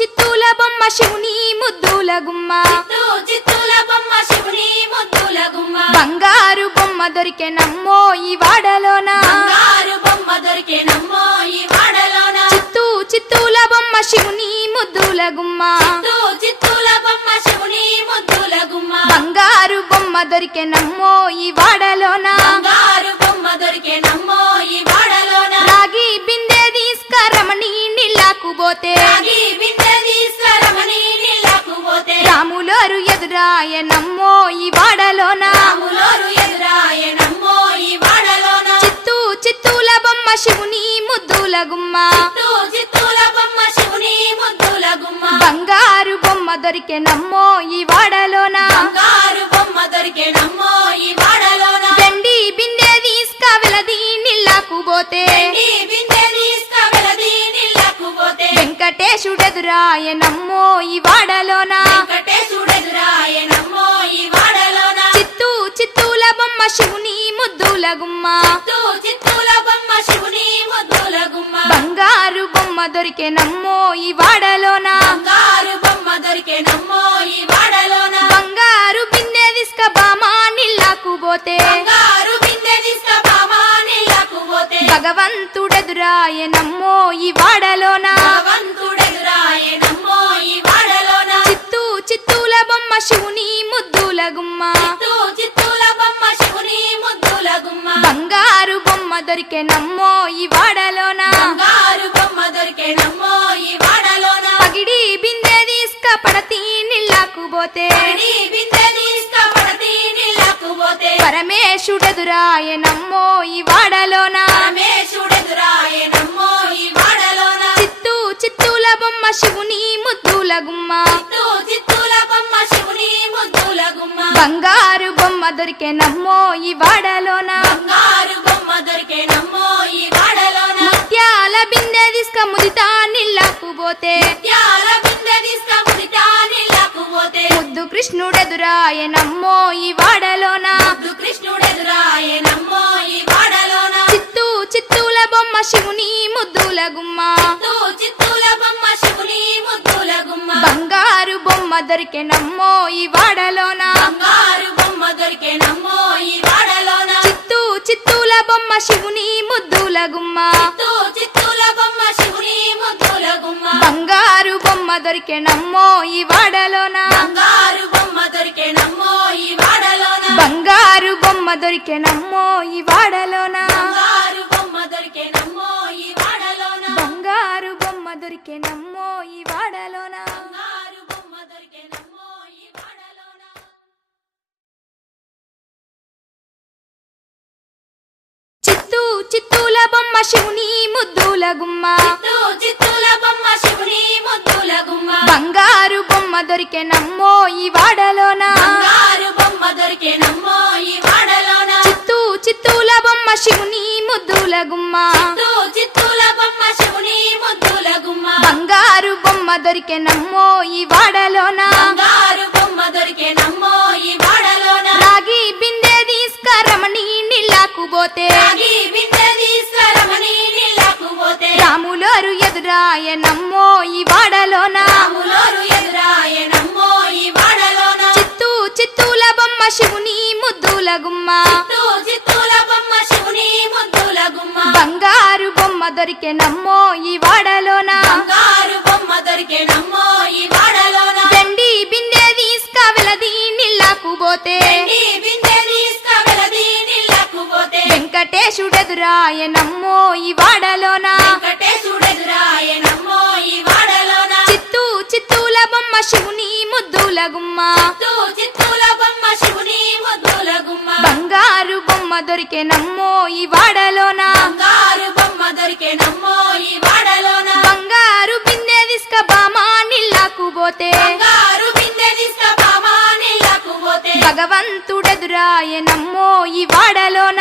చిత్తూల బొమ్మ శివుని ముద్దుల గుమ్మ చిత్తూల బొమ్మ శివుని ముద్దుల గుమ్మ బంగారు బొమ్మ దొరికెనమ్మో ఈ వాడలోన బంగారు బొమ్మ దొరికెనమ్మో ఈ వాడలోన చిత్తూల బొమ్మ శివుని ముద్దుల గుమ్మ చిత్తూల బొమ్మ శివుని ముద్దుల గుమ్మ బంగారు బొమ్మ దొరికెనమ్మో ఈ వాడలోన బంగారు బొమ్మ దొరికెనమ్మో ఈ వాడలోన రాగి బిందె తీసుకరమణి నీళ్ళకు పోతే రాగి బిందె తీసుకరమణి నీళ్ళకు పోతే రాములోరు ఎదురాయనమ్మో ఈ వాడలోన రాములోరు ఎదురాయనమ్మో ఈ వాడలోన చిత్తూల బొమ్మ శివుని ముద్దుల గుమ్మ చిత్తూల బొమ్మ శివుని ముద్దుల గుమ్మ బంగారు బొమ్మ దొరికెనమ్మో ఈ వాడలోన బంగారు బొమ్మ దొరికెనమ్మో ఈ వాడలోన వెండి బిందె తీసుకవెలది నీళ్ళకు పోతే వెండి బిందె తీసుకవెలది నీళ్ళకు పోతే వెంకటేశుడెదురాయనమ్మో ఈ వాడలోన వెంకటేశుడెదురాయనమ్మో ఈ వాడలోన చిత్తూల బొమ్మ శివుని ముద్దుల గుమ్మ చిత్తూల బొమ్మ శివుని ముద్దుల గుమ్మ బంగారు బొమ్మ దొరికెనమ్మో ఈ వాడలోన బంగారు బొమ్మ దొరికెనమ్మో ఈ వాడలోన బంగారు బిందె తీసుక బామా నీళ్ళకు పోతే బంగారు బిందె తీసుకబామా నీళ్ళకు పోతే భగవంతుడెదురాయనమ్మో ఈ వాడలోన భగవంతుడెదురాయనమ్మో ఈ వాడలోన చిత్తూల బొమ్మ శివుని ముద్దుల గుమ్మ చిత్తూల బొమ్మ శివుని ముద్దుల గుమ్మ బంగారు బొమ్మ దొరికెనమ్మో ఈ వాడలోన బంగారు బొమ్మ దొరికెనమ్మో ఈ వాడలోన పగిడి బిందె తీసుక పడతి నీళ్ళకు పోతే పడి బిందె తీసుకపడతి నీళ్ళకు పోతే పరమేశుడెదురాయనమ్మో ఈ వాడలోన పరమేశుడెదురాయనమ్మో ఈ వాడలోన చిత్తూల బొమ్మ శివుని ముద్దుల గుమ్మ చిత్తూల బొమ్మ శివుని ముద్దుల గుమ్మ బంగారు బొమ్మ దొరికెనమ్మో ఈ వాడలోన బంగారు బొమ్మ దొరికెనమ్మో ఈ వాడలోన ముత్యాల బిందె తీసుక ముదితా నీళ్ళకు పోతే ముత్యాల బిందె తీసుకముదితా నీళ్ళకు పోతే ముద్దు కృష్ణుడెదురాయనమ్మో ఈ వాడలోన ముద్దు కృష్ణుడెదురాయనమ్మో ఈ వాడలోన చిత్తూల బొమ్మ శివుని ముద్దుల గుమ్మ చిత్తూల బొమ్మ శివుని ముద్దుల గుమ్మ బంగారు బొమ్మ దొరికెనమ్మో ఈ వాడలోన బంగారు బొమ్మ దొరికెనమ్మో ఈ వాడలోన చిత్తూల బొమ్మ శివుని ముద్దుల గుమ్మ చిత్తూల బొమ్మ శివుని ముద్దుల గుమ్మ బంగారు బొమ్మ దొరికెనమ్మో ఈ వాడలోన బంగారు బొమ్మ దొరికెనమ్మో ఈ వాడలోన బంగారు బొమ్మ దొరికెనమ్మో ఈ వాడలోన బంగారు బొమ్మ దొరికెనమ్మో ఈ వాడలోన బంగారు బొమ్మ దొరికెనమ్మో ఈ వాడలోన బంగారు బొమ్మ దొరికెనమ్మో ఈ వాడలోన చిత్తూల బొమ్మ శివుని ముద్దుల గుమ్మ చిత్తూల బొమ్మ శివుని ముద్దుల గుమ్మ బంగారు బొమ్మ దొరికెనమ్మో ఈ వాడలోన బంగారు బొమ్మ దొరికెనమ్మో ఈ వాడలోన చిత్తూల బొమ్మ శివుని ముద్దుల గుమ్మ చిత్తూల బొమ్మ శివుని ముద్దుల గుమ్మ బంగారు బొమ్మ దొరికెనమ్మో ఈ వాడలోన బంగారు బొమ్మ దొరికెనమ్మో ఈ వాడలోన రాగి బిందె తీసుకరమణి నీళ్ళకు పోతే రాగి బిందె తీసుకరమణి నీళ్ళకు పోతే రాములోరు ఎదురాయనమ్మో ఈ వాడలోన రాములోరు ఎదురాయనమ్మో ఈ వాడలోన చిత్తూల బొమ్మ శివుని ముద్దుల గుమ్మ చిత్తూల బొమ్మ శివుని ముద్దుల గుమ్మ బంగారు బొమ్మ దొరికెనమ్మో ఈ వాడలోన బంగారు బొమ్మ దొరికెనమ్మో ఈ వాడలోన వెండి బిందె తీసుకవెలది నీళ్ళకు పోతే వెండి బిందె తీసుకవెలది నీళ్ళకు పోతే వెంకటేశుడెదురాయనమ్మో ఈ వాడలోన వెంకటేశుడెదురాయనమ్మో ఈ వాడలోన చిత్తూల బొమ్మ శివుని ముద్దుల గుమ్మ చిత్తూల బొమ్మ శివుని ముద్దుల గుమ్మ బంగారు బొమ్మ దొరికెనమ్మో ఈ వాడలోన బంగారు బొమ్మ దొరికెనమ్మో ఈ వాడలోన బంగారు బిందె తీసుక బామా నీళ్ళకు పోతే బంగారు బిందె తీసుకబామా నీళ్ళకు పోతే భగవంతుడెదురాయనమ్మో ఈ వాడలోన